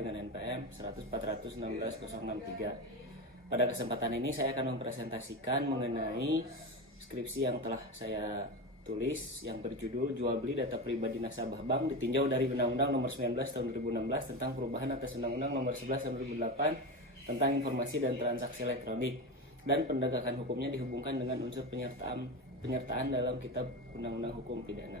dengan NPM 100.416.063. Pada kesempatan ini saya akan mempresentasikan mengenai skripsi yang telah saya tulis yang berjudul Jual Beli Data Pribadi Nasabah Bank ditinjau dari Undang-Undang Nomor 19 Tahun 2016 tentang perubahan atas Undang-Undang Nomor 11 Tahun 2008 tentang informasi dan transaksi elektronik, dan penegakan hukumnya dihubungkan dengan unsur penyertaan dalam Kitab Undang-Undang Hukum Pidana.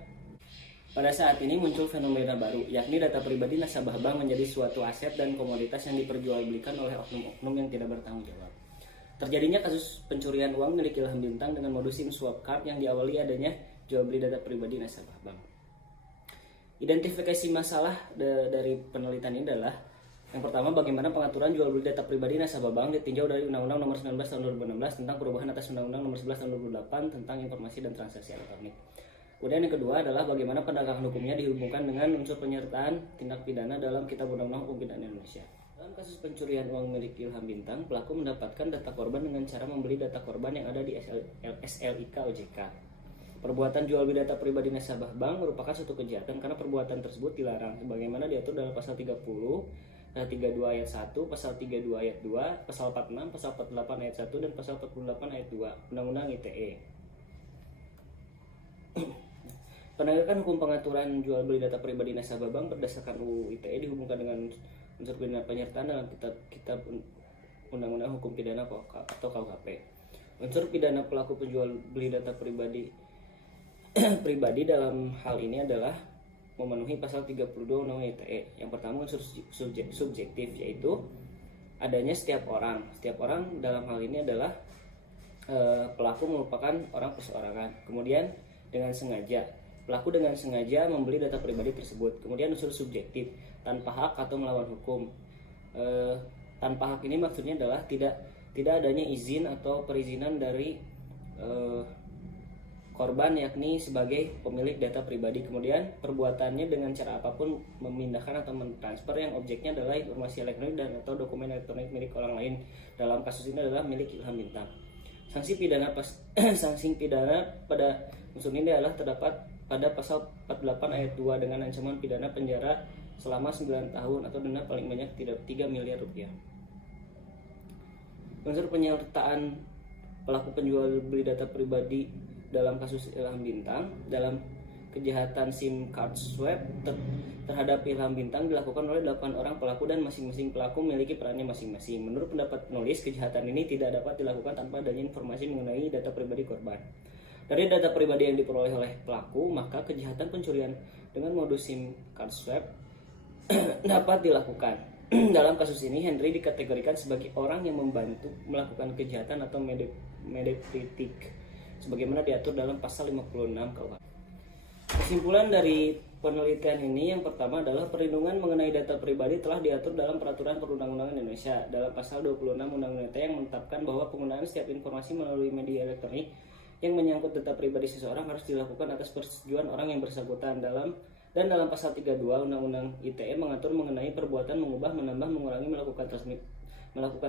Pada saat ini muncul fenomena baru, yakni data pribadi nasabah bank menjadi suatu aset dan komoditas yang diperjualbelikan oleh oknum-oknum yang tidak bertanggung jawab. Terjadinya kasus pencurian uang milik Ilham Bintang dengan modus SIM swap card yang diawali adanya jual beli data pribadi nasabah bank. Identifikasi masalah dari penelitian ini adalah yang pertama, bagaimana pengaturan jual beli data pribadi nasabah bank ditinjau dari Undang-Undang Nomor 19 Tahun 2016 tentang perubahan atas Undang-Undang Nomor 11 Tahun 2008 tentang informasi dan transaksi elektronik. Kemudian yang kedua adalah bagaimana penegakan hukumnya dihubungkan dengan unsur penyertaan tindak pidana dalam Kitab Undang-Undang Hukum Pidana Indonesia. Dalam kasus pencurian uang milik Ilham Bintang, pelaku mendapatkan data korban dengan cara membeli data korban yang ada di SLIK OJK. Perbuatan jual beli data pribadi nasabah bank merupakan suatu kejahatan karena perbuatan tersebut dilarang sebagaimana diatur dalam pasal 30, pasal 32 ayat 1, pasal 32 ayat 2, pasal 46, pasal 48 ayat 1 dan pasal 48 ayat 2 Undang-Undang ITE. Penegakan hukum pengaturan jual beli data pribadi nasabah bank berdasarkan UU ITE dihubungkan dengan unsur pidana penyertaan dalam kitab Undang-Undang Hukum Pidana atau KUHP. Unsur pidana pelaku penjual beli data pribadi dalam hal ini adalah memenuhi pasal 32 Undang-Undang ITE. Yang pertama unsur subjektif, yaitu adanya setiap orang dalam hal ini adalah pelaku merupakan orang perseorangan. Kemudian dengan sengaja, pelaku dengan sengaja membeli data pribadi tersebut. Kemudian unsur subjektif, tanpa hak atau melawan hukum. Tanpa hak ini maksudnya adalah tidak adanya izin atau perizinan dari korban, yakni sebagai pemilik data pribadi. Kemudian perbuatannya dengan cara apapun memindahkan atau mentransfer yang objeknya adalah informasi elektronik dan atau dokumen elektronik milik orang lain. Dalam kasus ini adalah milik Ilham Bintang. Sanksi pidana pada unsur ini adalah terdapat pada pasal 48 ayat 2 dengan ancaman pidana penjara selama 9 tahun atau denda paling banyak 3 miliar rupiah. Unsur penyertaan pelaku penjual beli data pribadi dalam kasus Ilham Bintang dalam kejahatan SIM card swap terhadap Ilham Bintang dilakukan oleh 8 orang pelaku dan masing-masing pelaku memiliki perannya masing-masing. Menurut pendapat penulis, kejahatan ini tidak dapat dilakukan tanpa adanya informasi mengenai data pribadi korban. Dari data pribadi yang diperoleh oleh pelaku, maka kejahatan pencurian dengan modus SIM card swap dapat dilakukan. Dalam kasus ini, Henry dikategorikan sebagai orang yang membantu melakukan kejahatan atau medekritik sebagaimana diatur dalam pasal 56 KUHP. Kesimpulan dari penelitian ini yang pertama adalah perlindungan mengenai data pribadi telah diatur dalam peraturan perundang-undangan Indonesia dalam pasal 26 Undang-Undang ITE yang menetapkan bahwa penggunaan setiap informasi melalui media elektronik yang menyangkut data pribadi seseorang harus dilakukan atas persetujuan orang yang bersangkutan. Dalam pasal 32 Undang-Undang ITE mengatur mengenai perbuatan mengubah, menambah, mengurangi, melakukan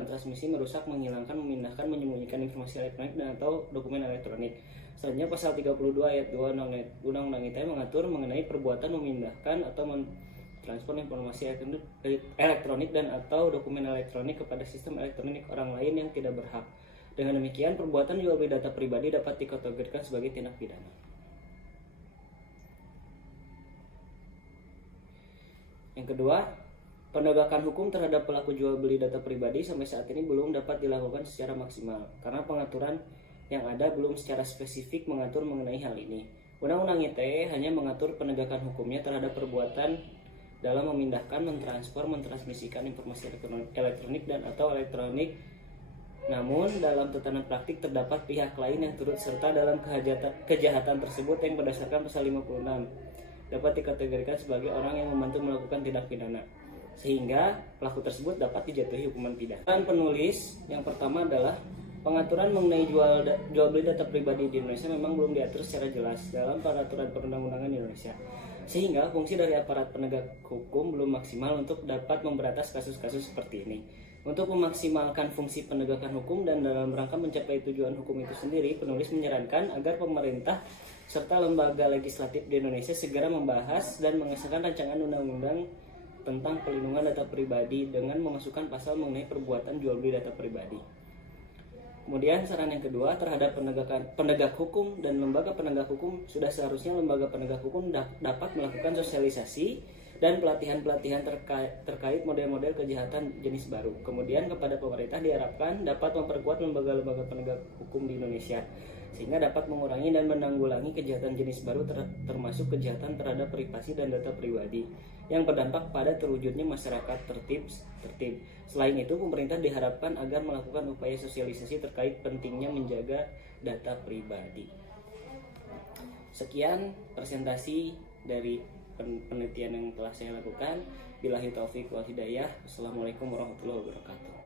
transmisi, merusak, menghilangkan, memindahkan, menyembunyikan informasi elektronik dan atau dokumen elektronik. Selanjutnya pasal 32 ayat 2 Undang-Undang ITE mengatur mengenai perbuatan memindahkan atau mentransfer informasi elektronik dan atau dokumen elektronik kepada sistem elektronik orang lain yang tidak berhak. Dengan demikian, perbuatan jual beli data pribadi dapat dikategorikan sebagai tindak pidana. Yang kedua, penegakan hukum terhadap pelaku jual beli data pribadi sampai saat ini belum dapat dilakukan secara maksimal karena pengaturan yang ada belum secara spesifik mengatur mengenai hal ini. Undang-Undang ITE hanya mengatur penegakan hukumnya terhadap perbuatan dalam memindahkan, mentransfer, mentransmisikan informasi elektronik dan atau elektronik. Namun dalam tatanan praktik terdapat pihak lain yang turut serta dalam kejahatan tersebut yang berdasarkan pasal 56 dapat dikategorikan sebagai orang yang membantu melakukan tindak pidana, sehingga pelaku tersebut dapat dijatuhi hukuman pidana. Dan penulis yang pertama adalah pengaturan mengenai jual beli data pribadi di Indonesia memang belum diatur secara jelas dalam peraturan perundang-undangan Indonesia, sehingga fungsi dari aparat penegak hukum belum maksimal untuk dapat memberantas kasus-kasus seperti ini. Untuk memaksimalkan fungsi penegakan hukum dan dalam rangka mencapai tujuan hukum itu sendiri, penulis menyarankan agar pemerintah serta lembaga legislatif di Indonesia segera membahas dan mengesahkan rancangan undang-undang tentang pelindungan data pribadi dengan memasukkan pasal mengenai perbuatan jual beli data pribadi. Kemudian saran yang kedua, terhadap penegak hukum dan lembaga penegak hukum, sudah seharusnya lembaga penegak hukum dapat melakukan sosialisasi dan pelatihan-pelatihan terkait model-model kejahatan jenis baru. Kemudian kepada pemerintah diharapkan dapat memperkuat lembaga-lembaga penegak hukum di Indonesia sehingga dapat mengurangi dan menanggulangi kejahatan jenis baru termasuk kejahatan terhadap privasi dan data pribadi yang berdampak pada terwujudnya masyarakat tertib. Selain itu, pemerintah diharapkan agar melakukan upaya sosialisasi terkait pentingnya menjaga data pribadi. Sekian presentasi dari penelitian yang telah saya lakukan. Billahi taufik wal hidayah. Wassalamualaikum warahmatullahi wabarakatuh.